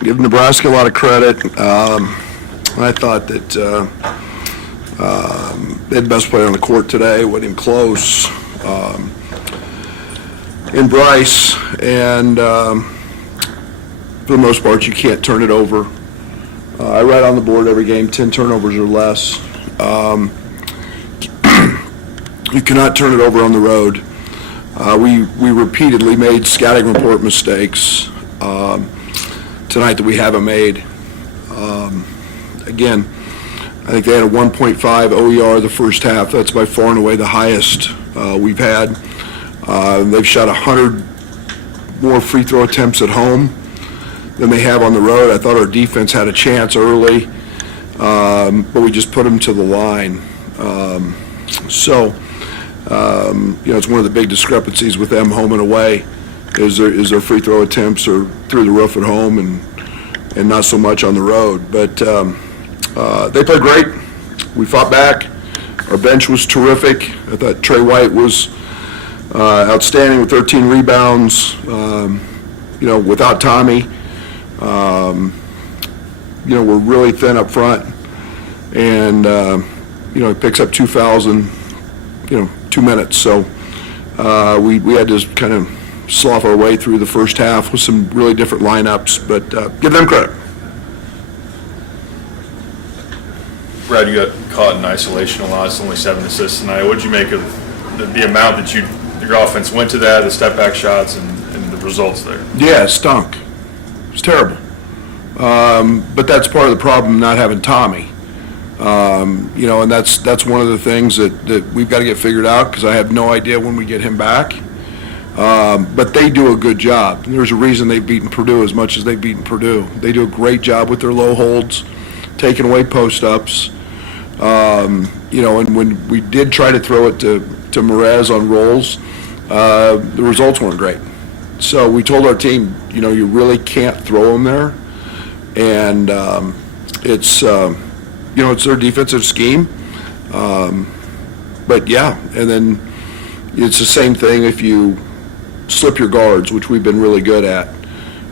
Give Nebraska a lot of credit. I thought that they had the best player on the court today, wasn't even close, in Bryce, and for the most part, you can't turn it over. I write on the board every game, 10 turnovers or less. You cannot turn it over on the road. We repeatedly made scouting report mistakes tonight that we haven't made. Again, I think they had a 1.5 OER the first half. That's by far and away the highest we've had. They've shot 100 more free throw attempts at home than they have on the road. I thought our defense had a chance early, but we just put them to the line. It's one of the big discrepancies with them home and away is their free throw attempts are through the roof at home and not so much on the road. But they played great. We fought back. Our bench was terrific. I thought Trey White was outstanding with 13 rebounds. Without Tommy, we're really thin up front. And, he picks up 2 fouls in, 2 minutes. So we had to kind of slough our way through the first half with some really different lineups, but give them credit. Brad, you got caught in isolation a lot. It's only 7 assists tonight. What did you make of the amount that your offense went to that, the step-back shots, and the results there? Yeah, it stunk. It's terrible. But that's part of the problem, not having Tommy. And that's one of the things that we've got to get figured out because I have no idea when we get him back. But they do a good job. There's a reason they've beaten Purdue as much as they've beaten Purdue. They do a great job with their low holds, taking away post-ups. And when we did try to throw it to Merez on rolls, the results weren't great. So we told our team, you really can't throw them there. And it's their defensive scheme. But yeah, and then it's the same thing if you slip your guards, which we've been really good at.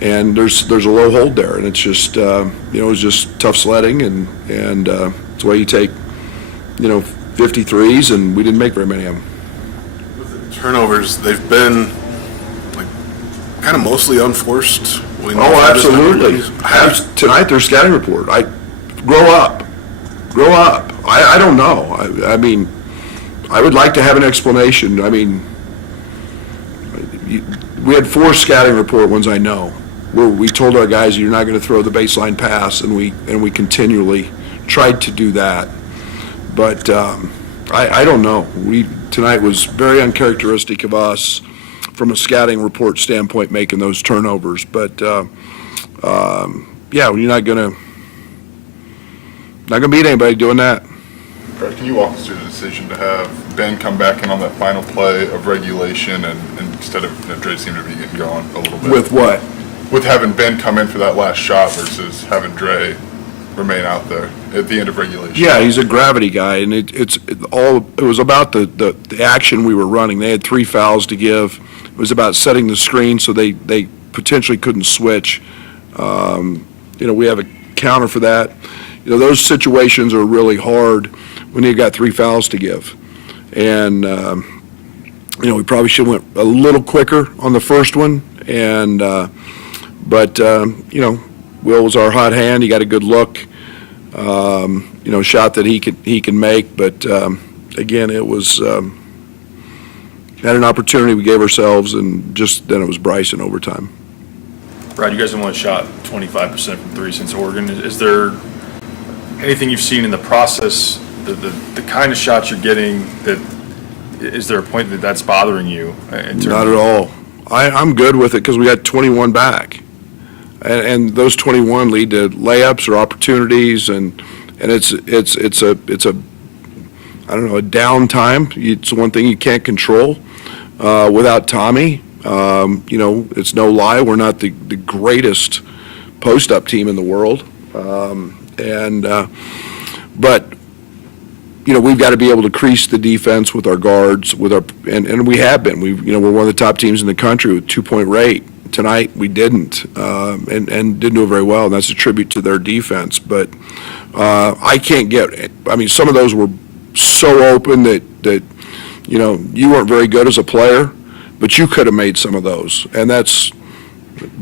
And there's a low hold there, and it's just it's just tough sledding, and it's why you take 53s, and we didn't make very many of them. With the turnovers, they've been kind of mostly unforced. Oh, absolutely. Tonight, their scouting report. Grow up. I don't know. I mean, I would like to have an explanation. I mean, we had 4 scouting report ones I know where we told our guys you're not going to throw the baseline pass, and we continually tried to do that. But I don't know. Tonight was very uncharacteristic of us from a scouting report standpoint, making those turnovers. But you're not going to beat anybody doing that. Brad, can you walk us through the decision to have Ben come back in on that final play of regulation and instead of Dre seemed to be getting going a little bit? With what? With having Ben come in for that last shot versus having Dre remain out there at the end of regulation. Yeah, he's a gravity guy, and it was about the action we were running. They had 3 fouls to give. It was about setting the screen so they potentially couldn't switch. We have a counter for that. Those situations are really hard when you've got 3 fouls to give. And, we probably should have went a little quicker on the first one. And, Will was our hot hand. He got a good look, shot that he can make. But, again, it was had an opportunity we gave ourselves, and just then it was Bryce in overtime. Brad, you guys have only shot 25% from 3 since Oregon. Is there anything you've seen in the process, the kind of shots you're getting, that is there a point that's bothering you? Not at all. I'm good with it because we got 21 back, and those 21 lead to layups or opportunities, and it's a I don't know, a downtime. It's one thing you can't control. Without Tommy, it's no lie, we're not the greatest post-up team in the world. But we've got to be able to crease the defense with our guards, and we have been. We're one of the top teams in the country with 2-point rate. Tonight, we didn't, and didn't do it very well, and that's a tribute to their defense. But I can't some of those were so open that you weren't very good as a player, but you could have made some of those. And that's,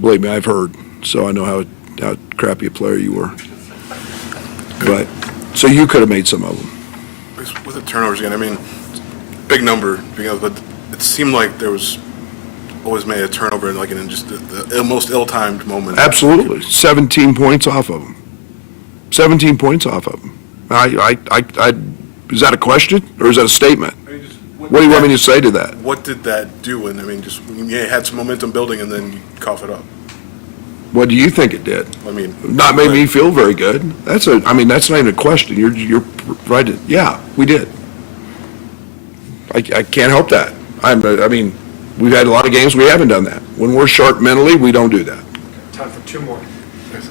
believe me, I've heard, so I know how crappy a player you were. But, so you could have made some of them. With the turnovers again, I mean, big number, but it seemed like there was always made a turnover in just the most ill-timed moment. Absolutely. 17 points off of them. 17 points off of them. Is that a question or is that a statement? What do you want me to say to that? What did that do? And I mean, just when you had some momentum building and then you cough it up. What do you think it did? I mean, Not made me feel very good. That's not even a question. You're right. Yeah, we did. I can't help that. I mean, we've had a lot of games we haven't done that. When we're sharp mentally, we don't do that. Time for two more.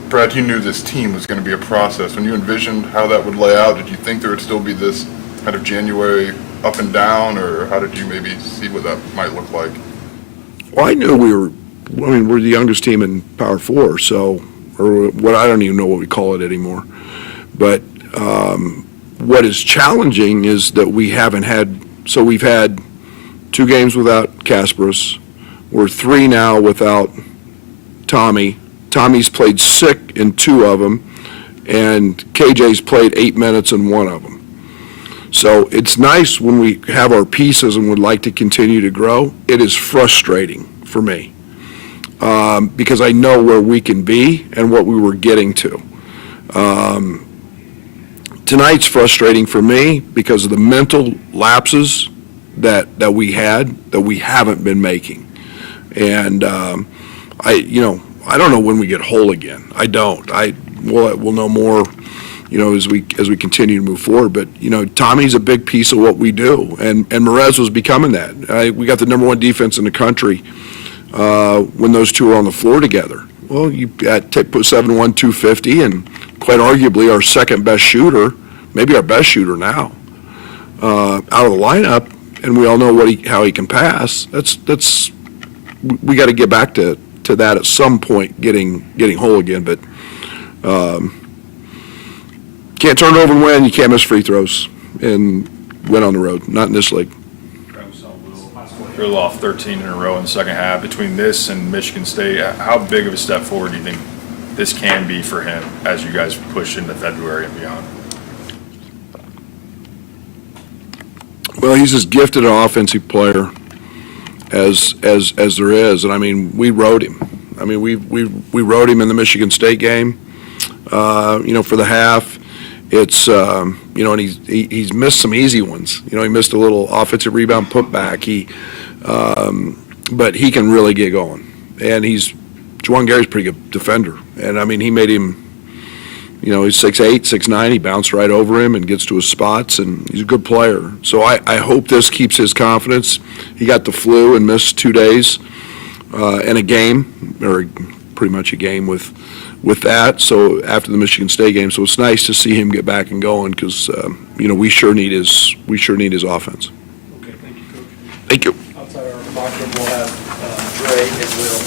Brad, you knew this team was going to be a process. When you envisioned how that would lay out, did you think there would still be this kind of January up and down, or how did you maybe see what that might look like? Well, I knew we're the youngest team in Power 4, so, or what, I don't even know what we call it anymore. But what is challenging is that we've had 2 games without Kasparas. We're 3 now without Tommy. Tommy's played sick in 2 of them, and KJ's played 8 minutes in 1 of them. So it's nice when we have our pieces and would like to continue to grow. It is frustrating for me because I know where we can be and what we were getting to. Tonight's frustrating for me because of the mental lapses that we had that we haven't been making. And I don't know when we get whole again. I don't. We'll know more, as we continue to move forward. But Tommy's a big piece of what we do, and Merez was becoming that. We got the number 1 defense in the country when those 2 were on the floor together. Well, you put 7-1, 250, and quite arguably our second best shooter, maybe our best shooter now, out of the lineup, and we all know how he can pass. We got to get back to that at some point, getting whole again. But can't turn it over and win. You can't miss free throws and win on the road. Not in this league. You're off 13 in a row in the second half. Between this and Michigan State, how big of a step forward do you think this can be for him as you guys push into February and beyond? Well, he's as gifted an offensive player as there is, and I mean, we rode him. I mean, we rode him in the Michigan State game. For the half, it's and he's missed some easy ones. He missed a little offensive rebound putback. But he can really get going, and Juwan Gary's a pretty good defender, and I mean, he made him. He's 6'8", 6'9". He bounced right over him and gets to his spots, and he's a good player. So I hope this keeps his confidence. He got the flu and missed 2 days and a game, or pretty much a game with that. So after the Michigan State game, so it's nice to see him get back and going because we sure need his offense. Okay, thank you, Coach. Thank you. Outside our locker room, we'll have Dre and Will.